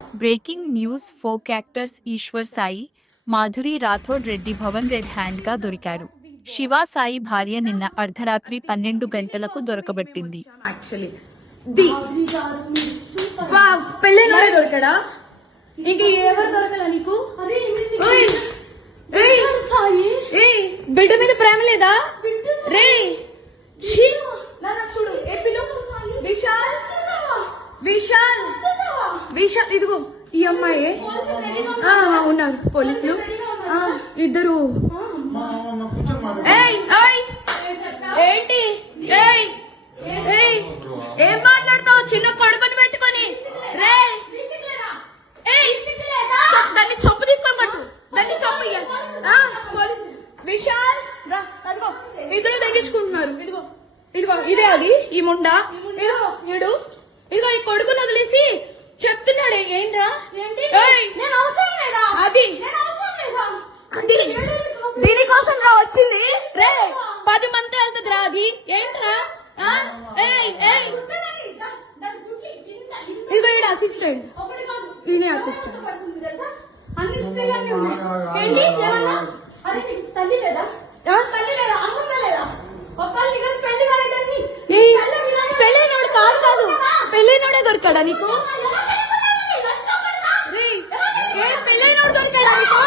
Breaking news folk actors Eeshwar Sai, Madhuri Rathod Reddy Bhavan red hand గా దొరికారు. శివ సాయి భార్య నిన్న అర్ధరాత్రి 12 గంటలకు దొరకబట్టింది. దొరకడా ఇంక ఎవరు దొరకలా నీకు? బిడ్డ మీద ప్రేమ లేదా రే? చూడు విశాల్ విశాల్ విశాల్ ఇదిగో ఈ అమ్మాయి ఉన్నారు పోలీసులు ఇద్దరు. ఏంటి ఏం మాట్లాడతావు? చిన్న కొడుకుని పెట్టుకొని రే దాన్ని చొప్పు తీసుకోమట్టు దాన్ని చొప్పు విశాల్ అదిగో ఇద్దరు తగ్గించుకుంటున్నారు. ఇదిగో ఇదిగో ఇదే అది ఈ ముండా. ఇదిగో ఈడు ఇదిగో ఈ కొడుకుని వదిలేసి చెప్తున్నాడు ఏంట్రా అది దీనికోసం రా వచ్చింది రే. 10 మంది వెళ్తుంది రా అది ఏంట్రా? ఇదిగో ఈడ అసిస్టెంట్ ఈయన అసిస్టెంట్ ఏంటి ఏమన్నా తల్లి లేదా అమ్మ లేదా పెళ్ళైనోడు కాదు పెళ్ళైనోడే దొరికాడా నీకు? పెళ్ళైనోడు దొరికాడా నీకు?